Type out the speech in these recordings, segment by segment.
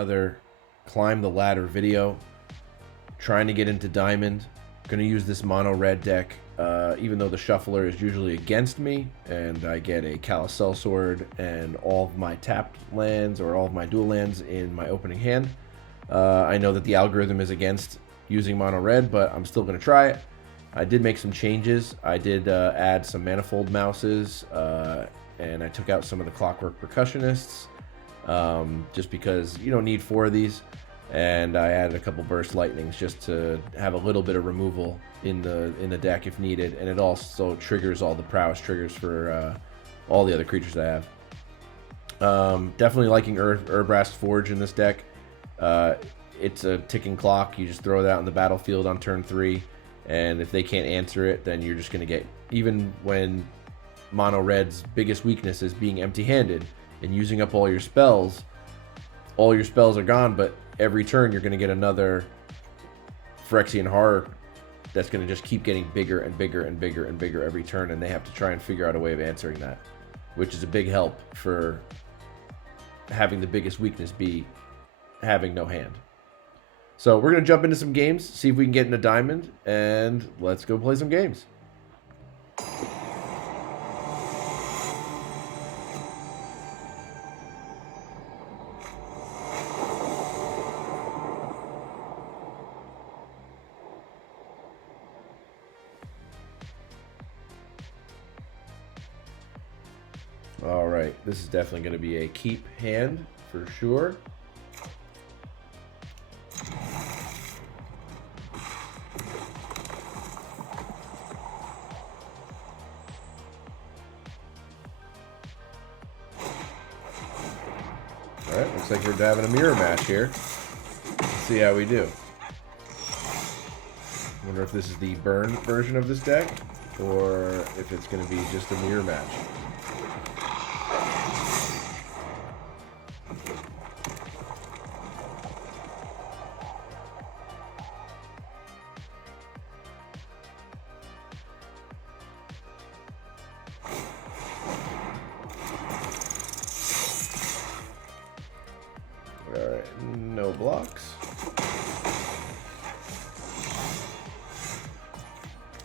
another climb the ladder video. Trying to get into Diamond. Gonna use this Mono-Red deck, even though the Shuffler is usually against me, and I get a Calisel Sword and all of my tapped lands or all of my dual lands in my opening hand. I know that the algorithm is against using Mono-Red, but I'm still gonna try it. I did make some changes. I did add some Manifold Mouses, and I took out some of the Clockwork Percussionists, just because you don't need 4 of these. And I added a couple Burst Lightnings just to have a little bit of removal in the deck if needed, and it also triggers all the prowess triggers for all the other creatures I have. Definitely liking Urbrast Forge in this deck. It's a ticking clock. You just throw that out in the battlefield on turn 3, and if they can't answer it, then you're just going to get, even when Mono-Red's biggest weakness is being empty-handed and using up all your spells are gone, but every turn you're going to get another Phyrexian Horror that's going to just keep getting bigger and bigger and bigger and bigger every turn, and they have to try and figure out a way of answering that, which is a big help for having the biggest weakness be having no hand. So we're going to jump into some games, see if we can get into Diamond, and let's go play some games. All right, this is definitely going to be a keep hand for sure. All right, looks like we're having a mirror match here. Let's see how we do. Wonder if this is the burn version of this deck, or if it's going to be just a mirror match. Alright, no blocks.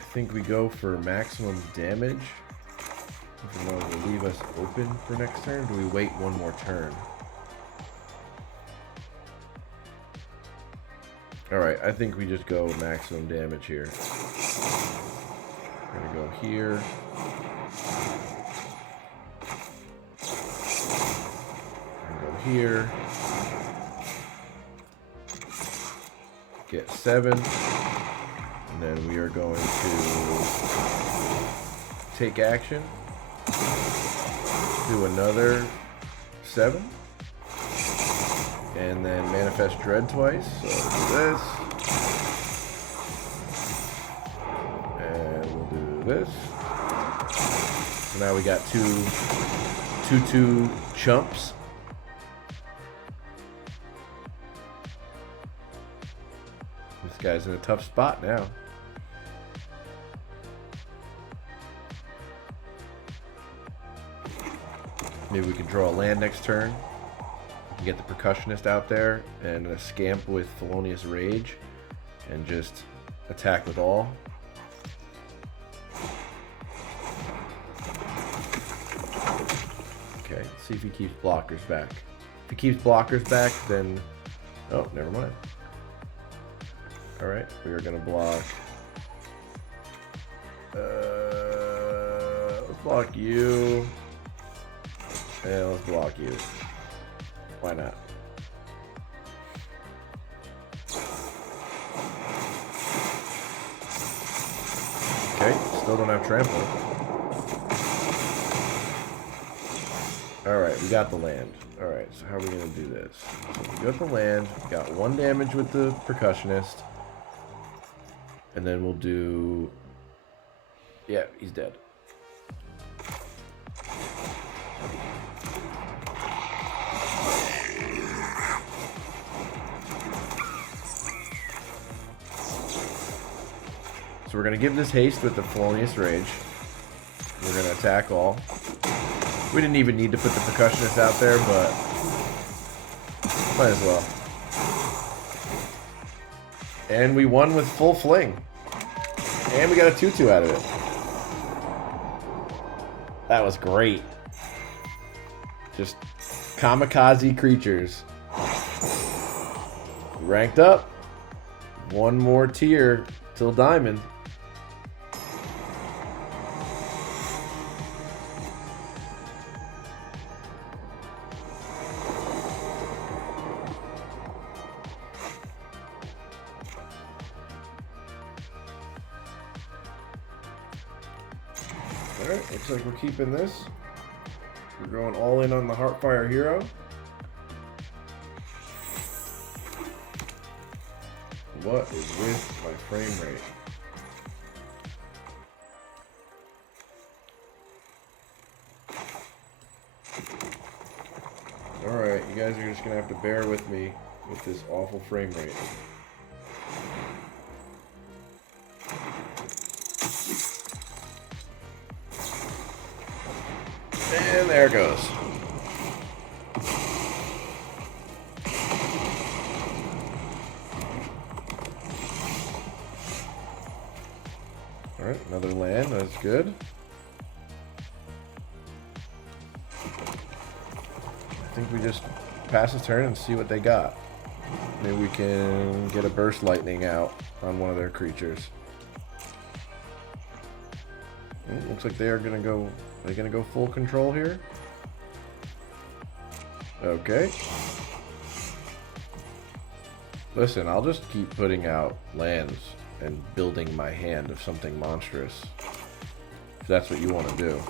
I think we go for maximum damage. Even though it will leave us open for next turn. Do we wait one more turn? Alright, I think we just go maximum damage here. We're gonna go here. We're gonna go here. Get 7, and then we are going to take action, do another 7, and then manifest Dread twice. So we'll do this, and we'll do this. So now we got two chumps. This guy's in a tough spot now. Maybe we can draw a land next turn. We can get the Percussionist out there and a Scamp with Felonious Rage and just attack with all. Okay, let's see if he keeps blockers back. If he keeps blockers back, then... Oh, never mind. Alright, we are going to block. Let's block you. And let's block you. Why not? Okay, still don't have trample. Alright, we got the land. Alright, so how are we going to do this? So we got the land, got 1 damage with the Percussionist. And then we'll do... Yeah, he's dead. So we're going to give this haste with the Felonious Rage. We're going to attack all. We didn't even need to put the Percussionist out there, but Might as well. And we won with full fling. And we got a 2-2 out of it. That was great. Just kamikaze creatures. Ranked up. One more tier till diamond. Alright, looks like we're keeping this. We're going all in on the Heartfire Hero. What is with my frame rate? Alright, you guys are just gonna have to bear with me with this awful frame rate. And there it goes. Alright, another land, that's good. I think we just pass a turn and see what they got. Maybe we can get a burst lightning out on one of their creatures. Looks like they are gonna go. Are they gonna go full control here? Okay. Listen, I'll just keep putting out lands and building my hand of something monstrous. If that's what you want to do.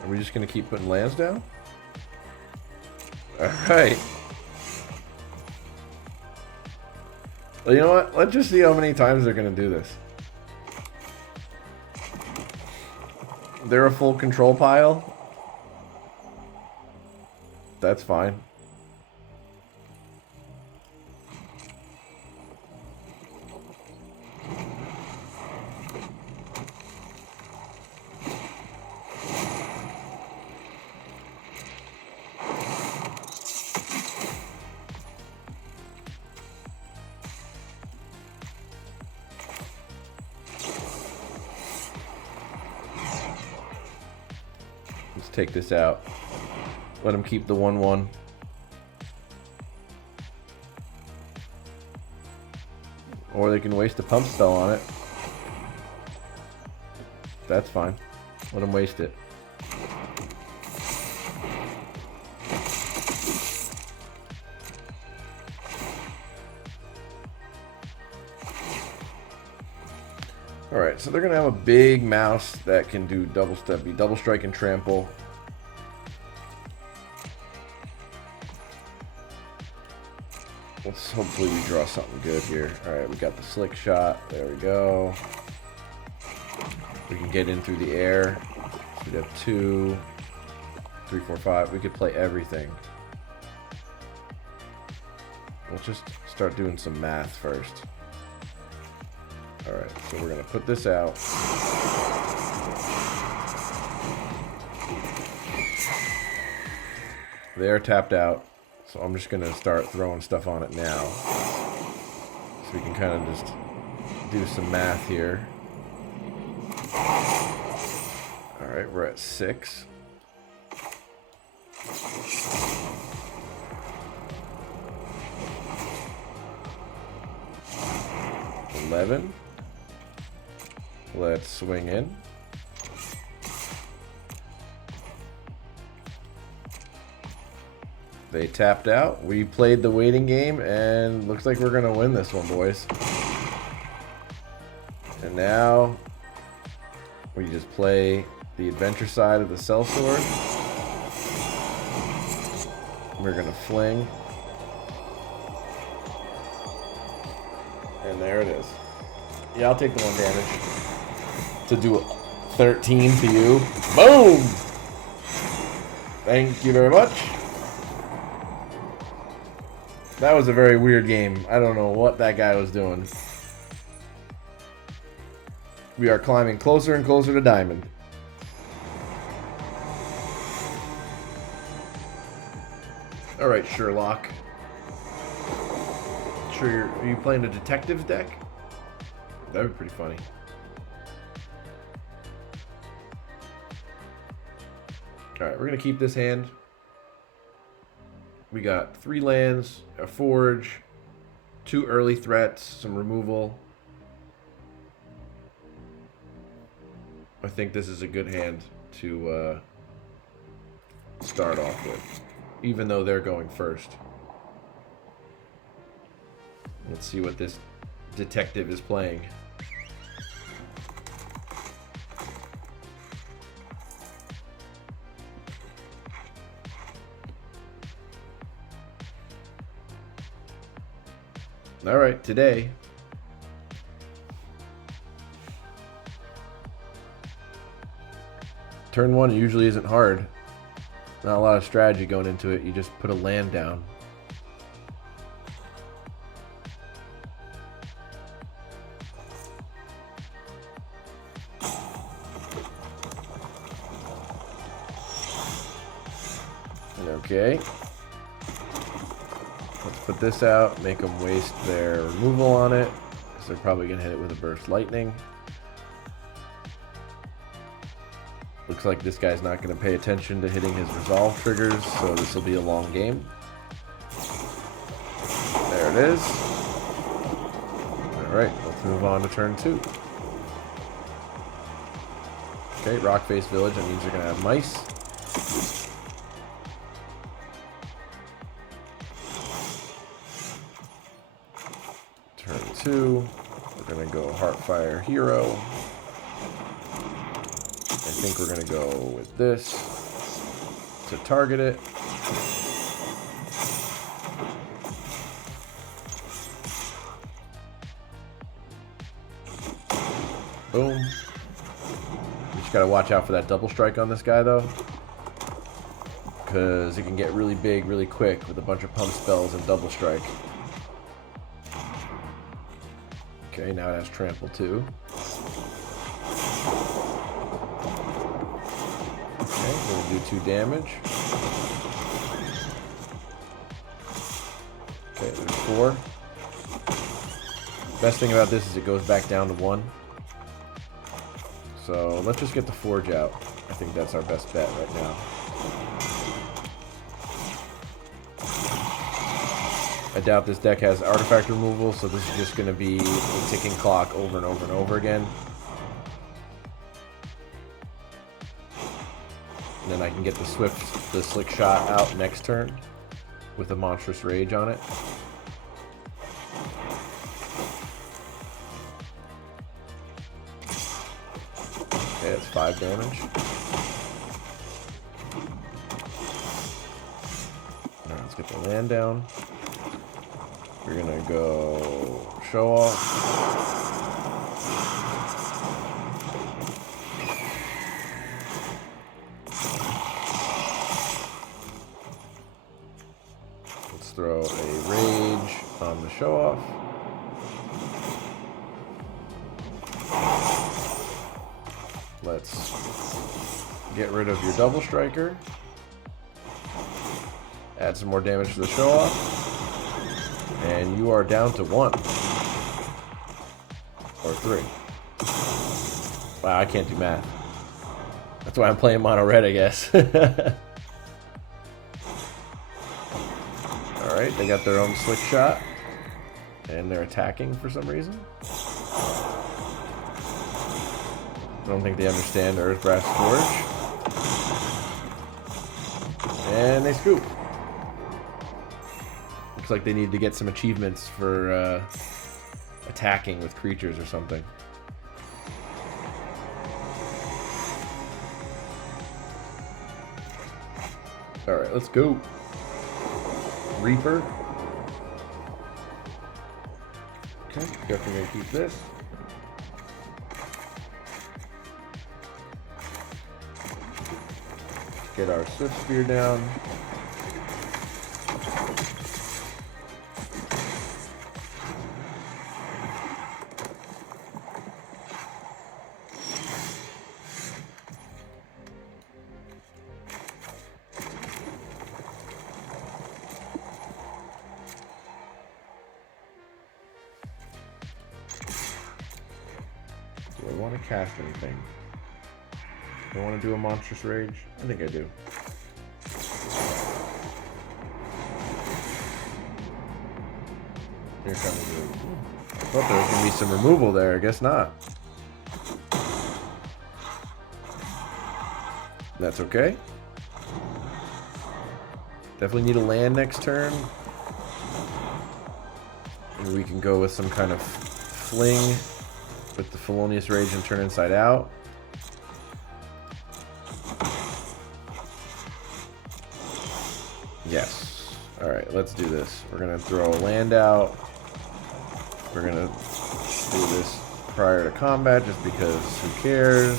Are we just gonna keep putting lands down? Alright. Well, you know what? Let's just see how many times they're gonna do this. They're a full control pile. That's fine. Let's take this out. Let him keep the 1/1. Or they can waste a pump spell on it. That's fine. Let him waste it. Alright, so they're going to have a big mouse that can do double strike and trample. Let's hopefully we draw something good here. Alright, we got the slick shot. There we go. We can get in through the air. So we have 2, 3, 4, 5. We could play everything. Let's just start doing some math first. Alright, so we're going to put this out. They're tapped out, so I'm just going to start throwing stuff on it now. So we can kind of just do some math here. Alright, we're at 6. $11. Let's swing in. They tapped out. We played the waiting game, and looks like we're gonna win this one, boys. And now we just play the adventure side of the sellsword. We're gonna fling. And there it is. Yeah, I'll take the 1 damage. To do 13 to you. Boom! Thank you very much. That was a very weird game. I don't know what that guy was doing. We are climbing closer and closer to diamond. Alright, Sherlock. Sure, are you playing a detective's deck? That'd be pretty funny. Alright, we're going to keep this hand. We got 3 lands, a forge, 2 early threats, some removal. I think this is a good hand to start off with, even though they're going first. Let's see what this detective is playing. Alright, today. Turn 1 usually isn't hard. Not a lot of strategy going into it. You just put a land down. Okay. Let's put this out, make them waste their removal on it, because they're probably going to hit it with a burst lightning. Looks like this guy's not going to pay attention to hitting his resolve triggers, so this will be a long game. There it is. Alright, let's move on to turn 2. Okay, rock face village, that means you're going to have mice. Turn 2, we're going to go Heartfire Hero. I think we're going to go with this to target it. Boom. You just got to watch out for that double strike on this guy, though, because it can get really big really quick with a bunch of pump spells and double strike. Okay, now it has trample too. Okay, we'll do 2 damage. Okay, there's 4. Best thing about this is it goes back down to 1. So let's just get the forge out. I think that's our best bet right now. I doubt this deck has artifact removal, so this is just going to be a ticking clock over and over and over again. And then I can get the slick shot out next turn with a monstrous rage on it. Okay, that's 5 damage. Alright, let's get the land down. We're gonna go show off. Let's throw a rage on the show off. Let's get rid of your double striker. Add some more damage to the show off. And you are down to 1. Or 3. Wow, I can't do math. That's why I'm playing Mono-Red, I guess. Alright, they got their own slick shot. And they're attacking for some reason. I don't think they understand Earth Brass Forge. And they scoop. Looks like they need to get some achievements for attacking with creatures or something. Alright, let's go. Reaper. Okay, definitely gonna keep this. Get our Swift Spear down. want to cast anything. Do I want to do a Monstrous Rage? I think I do. Here comes the... I thought there was going to be some removal there. I guess not. That's okay. Definitely need a land next turn. Maybe we can go with some kind of fling with the Felonious Rage and turn inside out. Yes. Alright, let's do this. We're going to throw a land out. We're going to do this prior to combat just because who cares.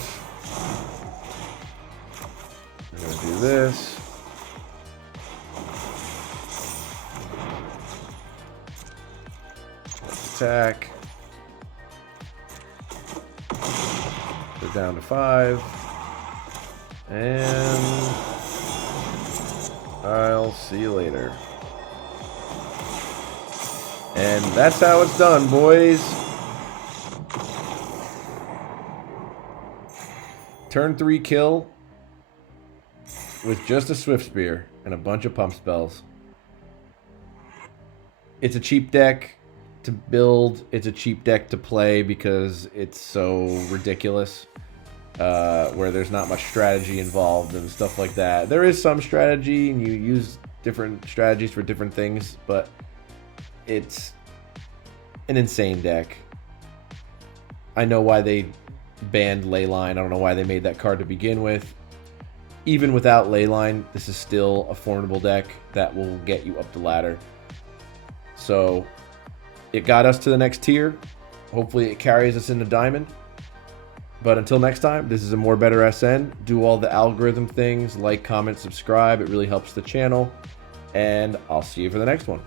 We're going to do this. Let's attack. We're down to 5. And I'll see you later. And that's how it's done, boys. Turn 3 kill with just a Swift Spear and a bunch of pump spells. It's a cheap deck to build. It's a cheap deck to play because it's so ridiculous. Where there's not much strategy involved and stuff like that. There is some strategy, and you use different strategies for different things, but it's an insane deck. I know why they banned Leyline. I don't know why they made that card to begin with. Even without Leyline, this is still a formidable deck that will get you up the ladder. So it got us to the next tier. Hopefully it carries us into Diamond. But until next time, this is a More Better SN. Do all the algorithm things, like, comment, subscribe. It really helps the channel. And I'll see you for the next one.